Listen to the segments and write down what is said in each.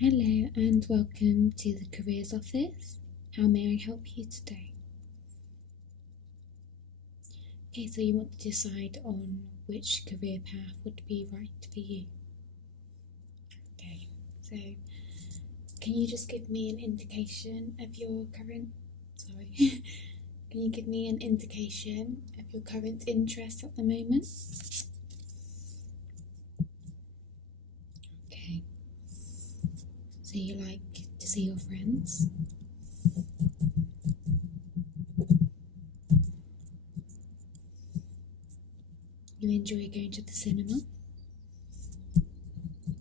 Hello and welcome to the Careers Office. How may I help you today? Okay, so you want to decide on which career path would be right for you. Okay, so can you just give me an indication of your current, can you give me an indication of your current interest at the moment? Okay, so you like to see your friends? You enjoy going to the cinema?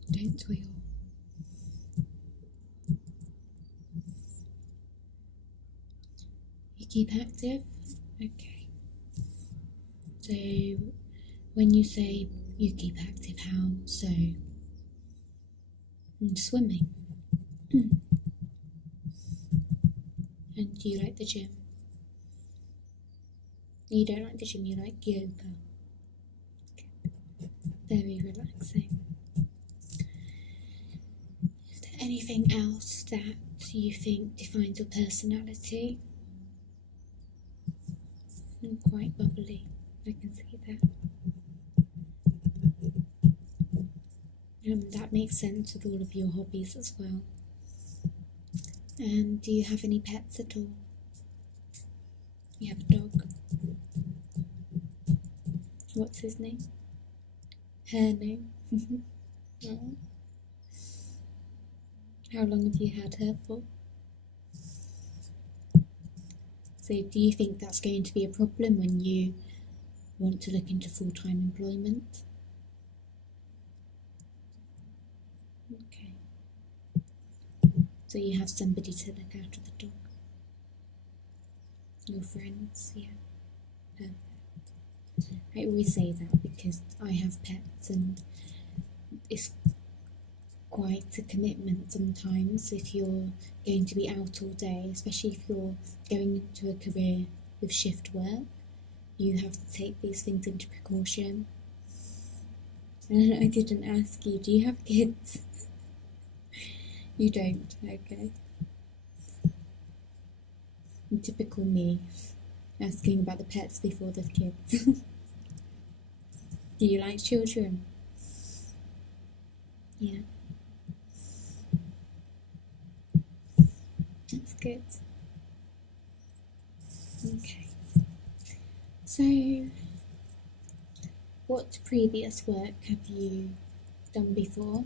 Don't we all? You keep active? Okay. So when you say you keep active, how so? Swimming. And do you like the gym? You don't like the gym, you like yoga. Very relaxing. Is there anything else that you think defines your personality? Quite bubbly, I can see that. That makes sense with all of your hobbies as well. And do you have any pets at all? You have a dog. What's his name? Her name? Oh. How long have you had her for? So do you think that's going to be a problem when you want to look into full-time employment? Okay. So you have somebody to look after the dog? Your friends? Yeah. Perfect. I always say that because I have pets and it's quite a commitment sometimes if you're going to be out all day, especially if you're going into a career with shift work. You have to take these things into precaution. And I didn't ask you, do you have kids? You don't, okay. Typical me, asking about the pets before the kids. Do you like children? Yeah. That's good. Okay. So, what previous work have you done before?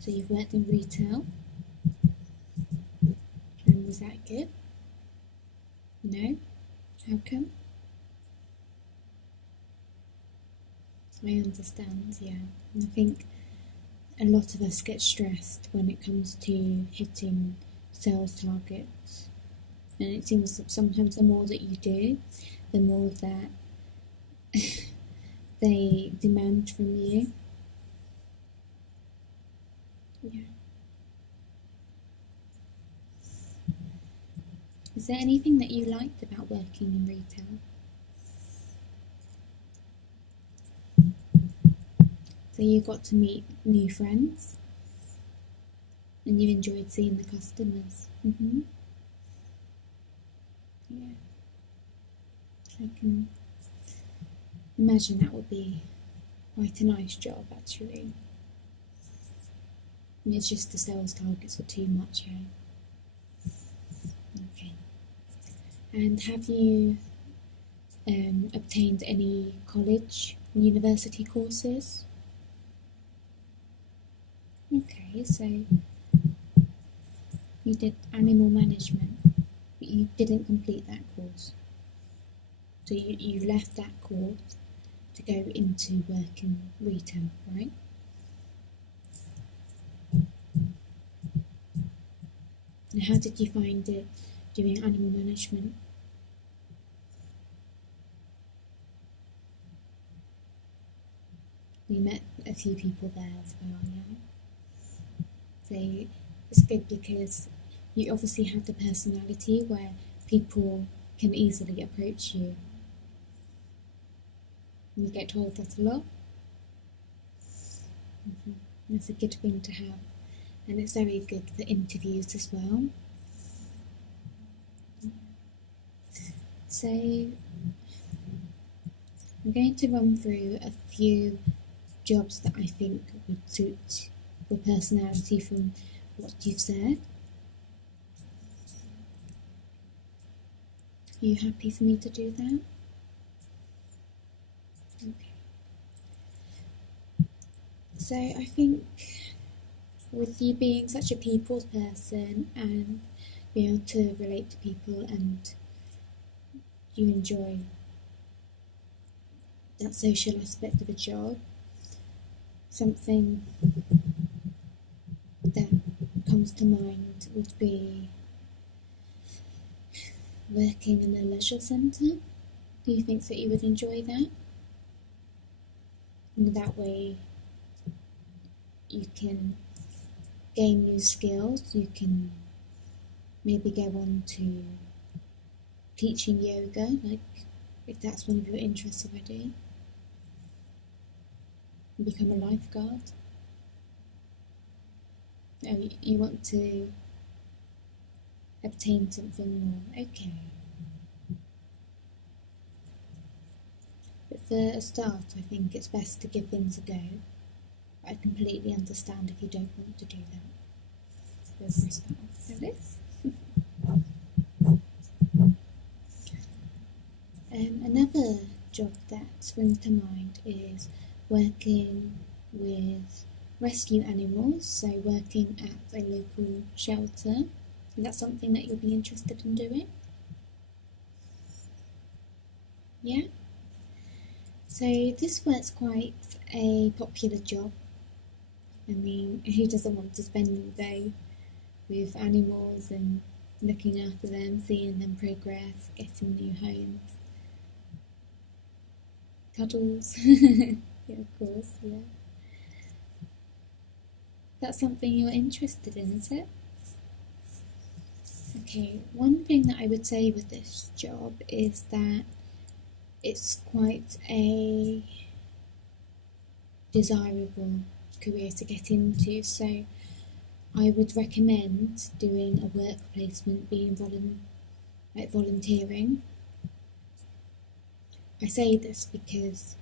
So you've worked in retail. And was that good? No? How come? I understand, yeah. And I think a lot of us get stressed when it comes to hitting sales targets. And it seems that sometimes the more that you do, the more that they demand from you. Yeah. Is there anything that you liked about working in retail? So you got to meet new friends and you enjoyed seeing the customers. Yeah. I can imagine that would be quite a nice job actually. And it's just the sales targets were too much, eh? Okay. And have you obtained any college and university courses? Okay, so you did animal management, but you didn't complete that course. So you left that course to go into work in retail, right? And how did you find it doing animal management? You met a few people there as well, yeah? So it's good because you obviously have the personality where people can easily approach you. You get told that a lot? That's a good thing to have, and it's very good for interviews as well. So I'm going to run through a few jobs that I think would suit your personality from what you've said. Are you happy for me to do that? Okay. So I think with you being such a people's person and being able to relate to people, and you enjoy that social aspect of a job, something that comes to mind would be working in a leisure centre. Do you think that you would enjoy that? And that way you can gain new skills. You can maybe go on to teaching yoga, like if that's one of your interests already. Become a lifeguard. Oh, you want to obtain something more. Okay. But for a start, I think it's best to give things a go. But I completely understand if you don't want to do that. So for a start, so this. Another job that springs to mind is working with rescue animals, so working at a local shelter. Is that something that you'll be interested in doing? Yeah? So this work's quite a popular job. I mean, who doesn't want to spend the day with animals and looking after them, seeing them progress, getting new homes? Cuddles. Yeah, of course, yeah. That's something you're interested in, is it? Okay, one thing that I would say with this job is that it's quite a desirable career to get into, so I would recommend doing a work placement, being volunteering. I say this because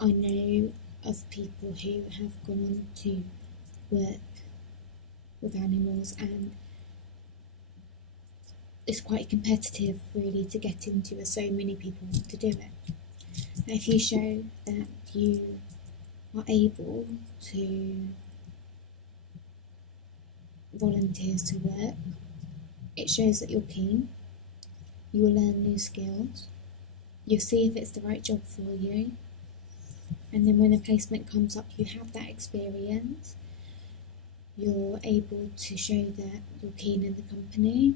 I know of people who have gone on to work with animals, and it's quite competitive really to get into, as so many people want to do it. Now, if you show that you are able to volunteer to work, it shows that you're keen. You will learn new skills. You'll see if it's the right job for you. And then when a placement comes up, you have that experience. You're able to show that you're keen in the company,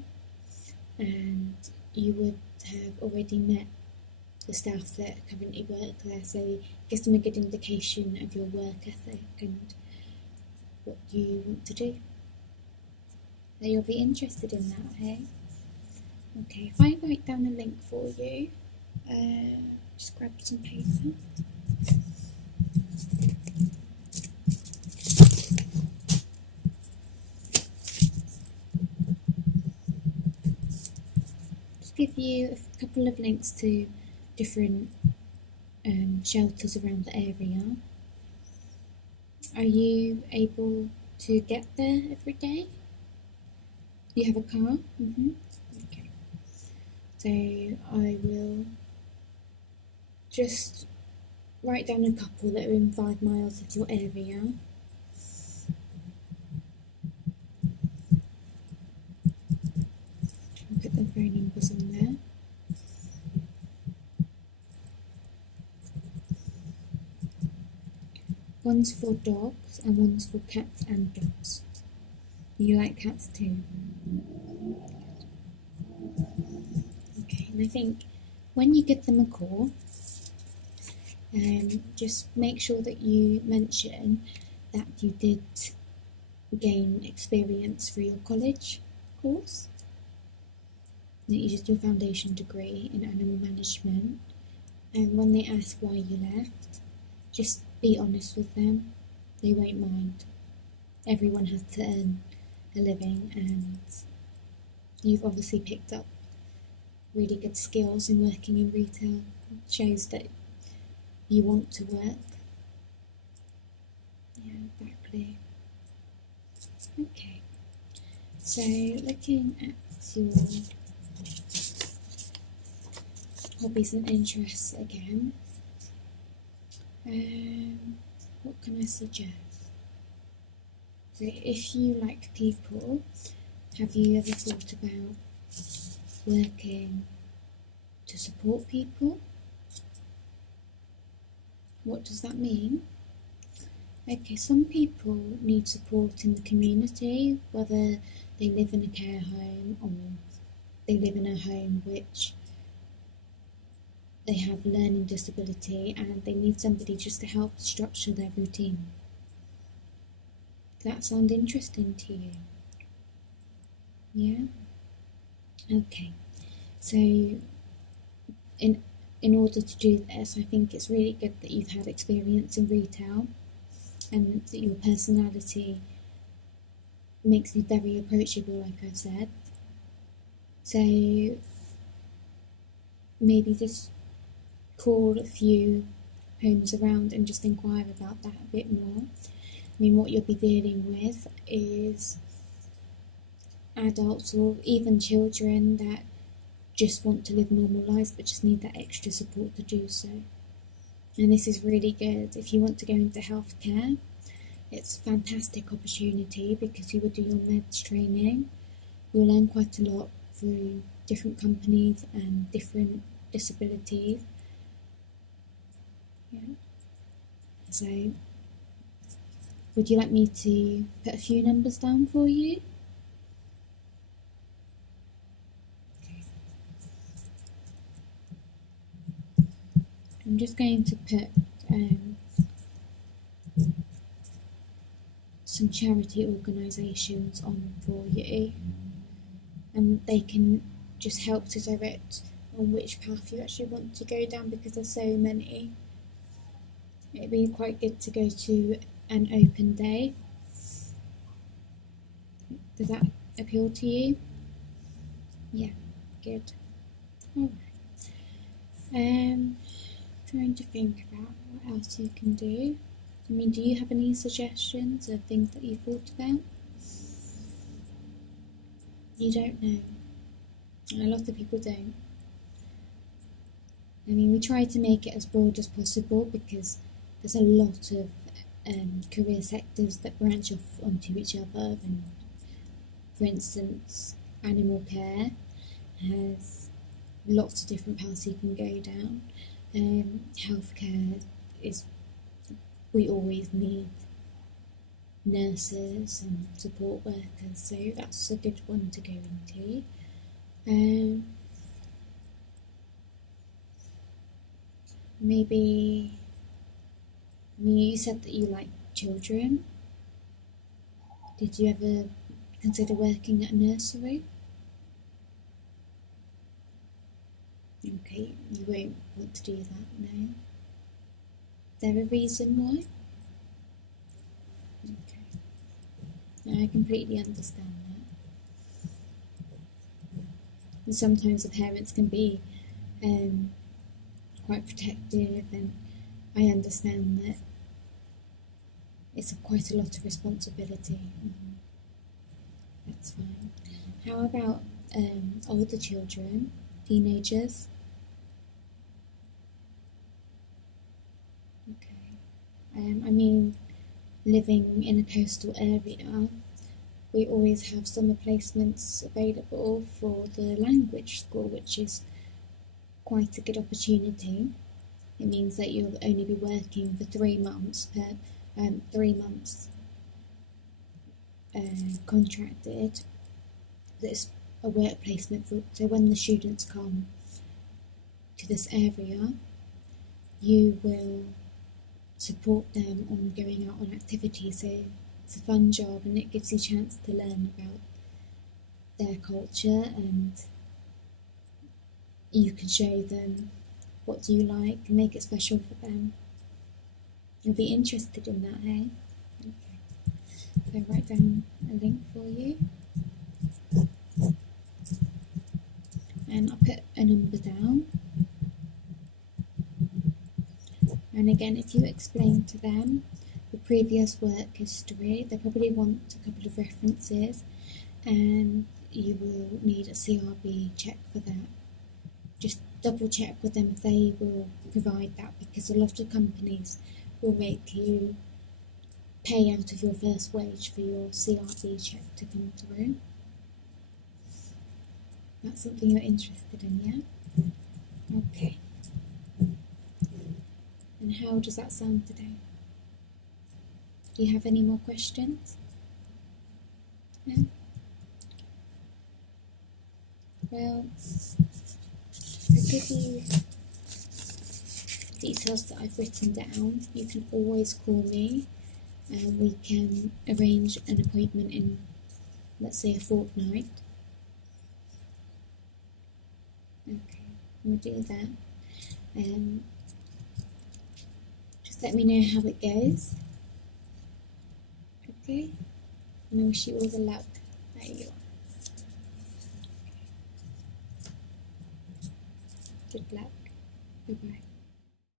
and you would have already met the staff that currently work there, so it gives them a good indication of your work ethic and what you want to do. So you'll be interested in that, hey? Okay, if I write down a link for you, just grab some paper. Just give you a couple of links to different shelters around the area. Are you able to get there every day? You have a car? Okay. So I will just write down a couple that are in 5 miles of your area. Put the phone numbers on there. One's for dogs and one's for cats and dogs. You like cats too? Okay, and I think when you give them a call, just make sure that you mention that you did gain experience through your college course, that you did your foundation degree in animal management, and when they ask why you left, just be honest with them. They won't mind. Everyone has to earn a living, and you've obviously picked up really good skills in working in retail. It shows that you want to work. Yeah, exactly. Okay, so looking at your hobbies and interests again, what can I suggest? So if you like people, have you ever thought about working to support people? What does that mean? Okay, some people need support in the community, whether they live in a care home or they live in a home which they have learning disability and they need somebody just to help structure their routine. Does that sound interesting to you? Yeah? Okay, so in order to do this, I think it's really good that you've had experience in retail and that your personality makes you very approachable, like I've said. So maybe just call a few homes around and just inquire about that a bit more. I mean, what you'll be dealing with is adults or even children that just want to live normal lives but just need that extra support to do so. And this is really good if you want to go into healthcare. It's a fantastic opportunity because you will do your meds training. You'll learn quite a lot through different companies and different disabilities. Yeah. So, would you like me to put a few numbers down for you? Okay. I'm just going to put some charity organisations on for you, and they can just help to direct on which path you actually want to go down because there's so many. It'd be quite good to go to an open day. Does that appeal to you? Yeah, good. Alright. Trying to think about what else you can do. I mean, do you have any suggestions or things that you thought about? You don't know. A lot of people don't. I mean, we try to make it as broad as possible because there's a lot of career sectors that branch off onto each other. And for instance, animal care has lots of different paths you can go down. Healthcare is, we always need nurses and support workers, so that's a good one to go into. Maybe, I mean, you said that you like children. Did you ever consider working at a nursery? Okay, you won't want to do that, no? Is there a reason why? Okay. No, I completely understand that. And sometimes the parents can be quite protective, and I understand that it's quite a lot of responsibility. That's fine. How about older children, teenagers? Okay. I mean, living in a coastal area, we always have summer placements available for the language school, which is quite a good opportunity. It means that you'll only be working for 3 months per 3 months contracted. It's a work placement so when the students come to this area, you will support them on going out on activities. So it's a fun job and it gives you a chance to learn about their culture, and you can show them what you like and make it special for them. You'll be interested in that, hey? Okay. So write down a link for you. And I'll put a number down. And again, if you explain to them the previous work history, they probably want a couple of references, and you will need a CRB check for that. Just double check with them if they will provide that, because a lot of companies will make you pay out of your first wage for your CRB check to come through. That's something you're interested in, yeah? Okay. And how does that sound today? Do you have any more questions? No? Well, I'll give you details that I've written down. You can always call me and we can arrange an appointment in, let's say, a fortnight. Okay, we'll do that. Just let me know how it goes. Okay, and I wish you all the luck. There you are. Good luck. Goodbye.